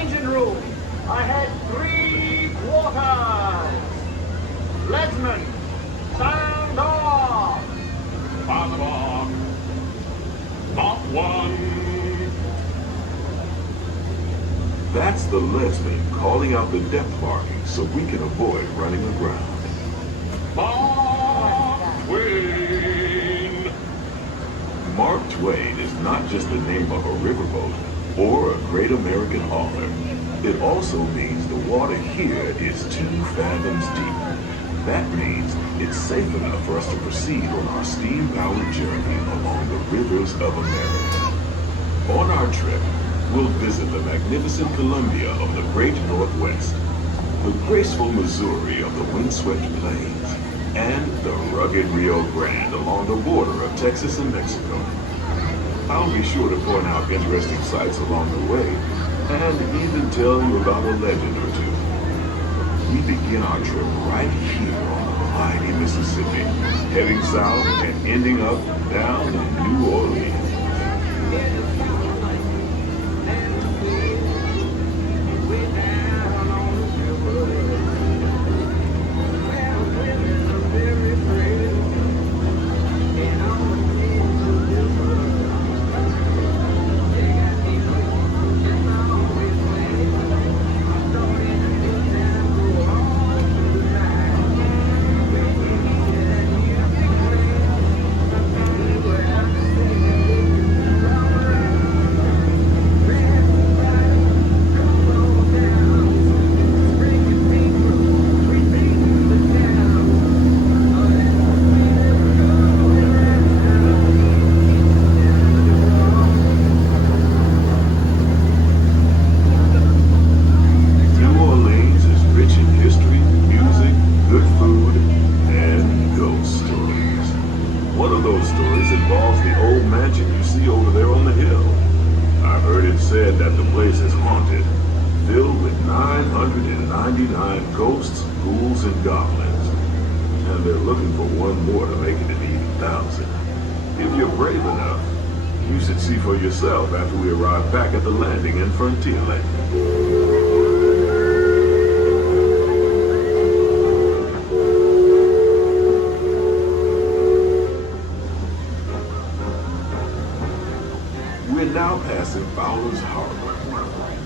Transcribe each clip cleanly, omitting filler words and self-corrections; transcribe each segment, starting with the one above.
Engine room. I had 3 quarters. Leadsman, sound off. On the mark. Mark 1. That's the leadsman calling out the depth markings so we can avoid running aground. Mark Twain. Mark Twain is not just the name of a riverboat or a great American author. It also means the water here is 2 fathoms deep. That means it's safe enough for us to proceed on our steam-powered journey along the rivers of America. On our trip, we'll visit the magnificent Columbia of the Great Northwest, the graceful Missouri of the windswept plains, and the rugged Rio Grande along the border of Texas and Mexico. I'll be sure to point out interesting sights along the way, and even tell you about a legend or two. We begin our trip right here on the mighty Mississippi, heading south and ending up down in New Orleans. Ghosts, ghouls, and goblins. And they're looking for one more to make it to 80,000. If you're brave enough, you should see for yourself after we arrive back at the landing in Frontierland. We're now passing Fowler's Harbor.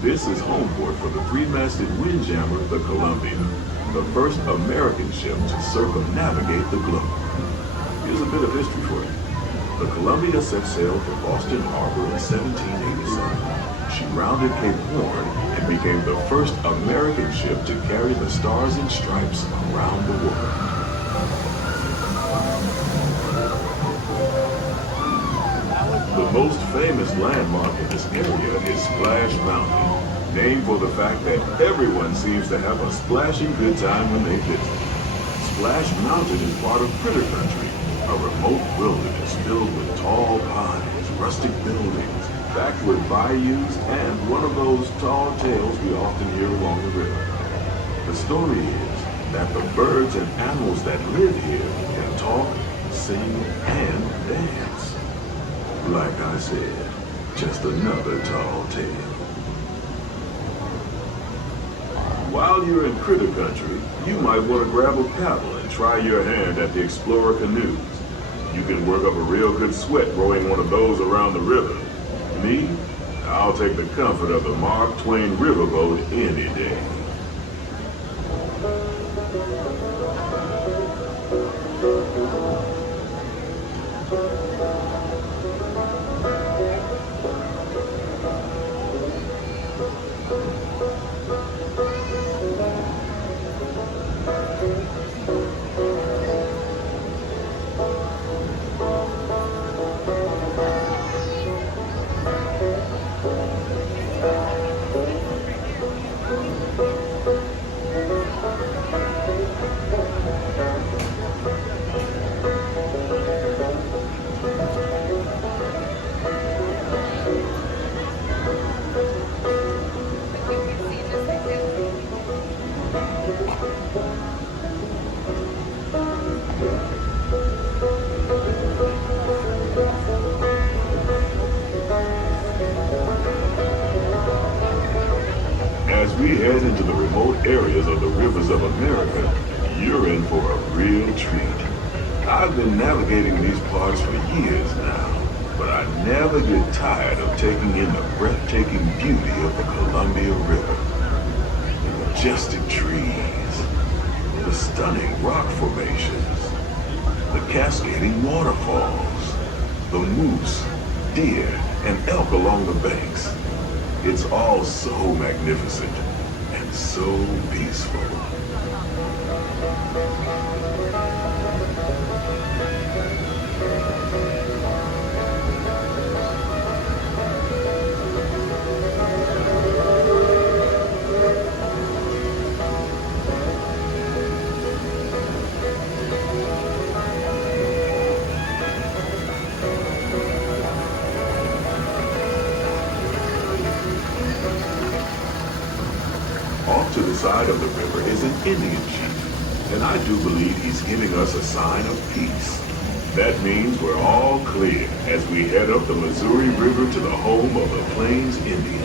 This is home port for the 3-masted windjammer, the Columbia, the first American ship to circumnavigate the globe. Here's a bit of history for you. The Columbia set sail for Boston Harbor in 1787. She rounded Cape Horn and became the first American ship to carry the Stars and Stripes around the world. The most famous landmark in this area is Splash Mountain, named for the fact that everyone seems to have a splashing good time when they visit. Splash Mountain is part of Critter Country, a remote wilderness filled with tall pines, rustic buildings, backward bayous, and one of those tall tales we often hear along the river. The story is that the birds and animals that live here can talk, sing, and dance. Like I said, just another tall tale. While you're in Critter Country, you might want to grab a paddle and try your hand at the Explorer canoes. You can work up a real good sweat rowing one of those around the river. Me, I'll take the comfort of the Mark Twain Riverboat any day. As we head into the remote areas of the rivers of America, you're in for a real treat. I've been navigating these parts for years now, but I never get tired of taking in the breathtaking beauty of the Columbia River. The majestic trees, the stunning rock formations, the cascading waterfalls, the moose, deer, and elk along the banks. It's all so magnificent and so peaceful. Off to the side of the river is an Indian chief, and I do believe he's giving us a sign of peace. That means we're all clear as we head up the Missouri River to the home of the Plains Indians.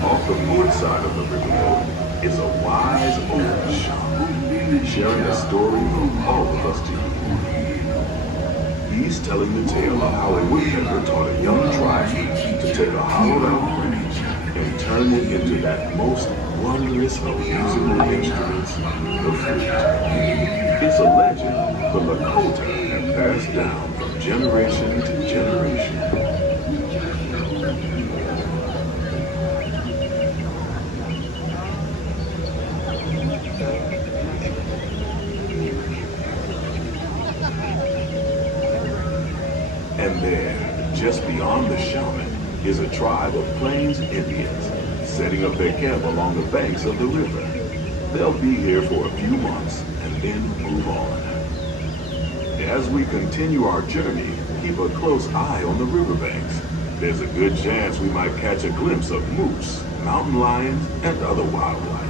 Off the port side of the riverboat is a wise old shaman, sharing a story from all of us to you. He's telling the tale of how a woodpecker taught a young tribesman to take a hollowed out branch and turn it into that most wondrous of musical instruments, the flute. It's a legend the Lakota have passed down from generation to generation. And there, just beyond the shaman, is a tribe of Plains Indians setting up their camp along the banks of the river. They'll be here for a few months and then move on. As we continue our journey, keep a close eye on the riverbanks. There's a good chance we might catch a glimpse of moose, mountain lions, and other wildlife.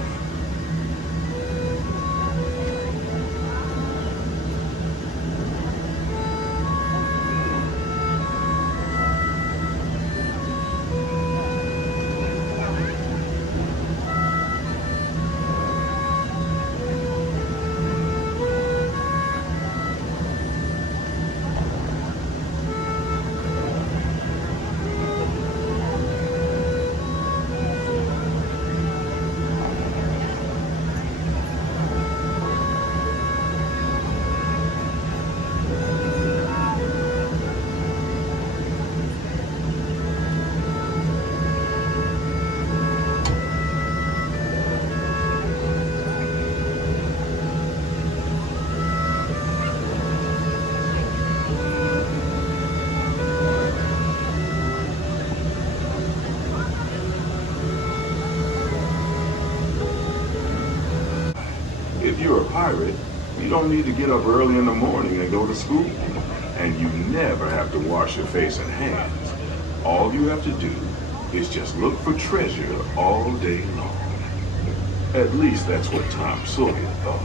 If you're a pirate, you don't need to get up early in the morning and go to school. And you never have to wash your face and hands. All you have to do is just look for treasure all day long. At least that's what Tom Sawyer thought.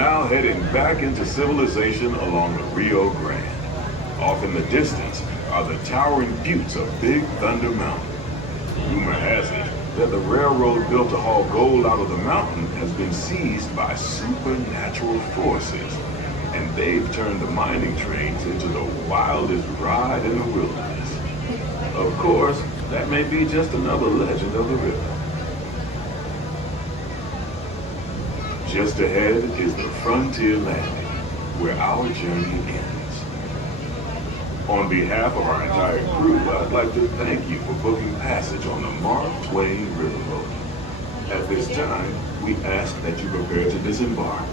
now heading back into civilization along the Rio Grande. Off in the distance are the towering buttes of Big Thunder Mountain. Rumor has it that the railroad built to haul gold out of the mountain has been seized by supernatural forces, and they've turned the mining trains into the wildest ride in the wilderness. Of course, that may be just another legend of the river. Just ahead is the Frontier Landing, where our journey ends. On behalf of our entire crew, I'd like to thank you for booking passage on the Mark Twain Riverboat. At this time, we ask that you prepare to disembark.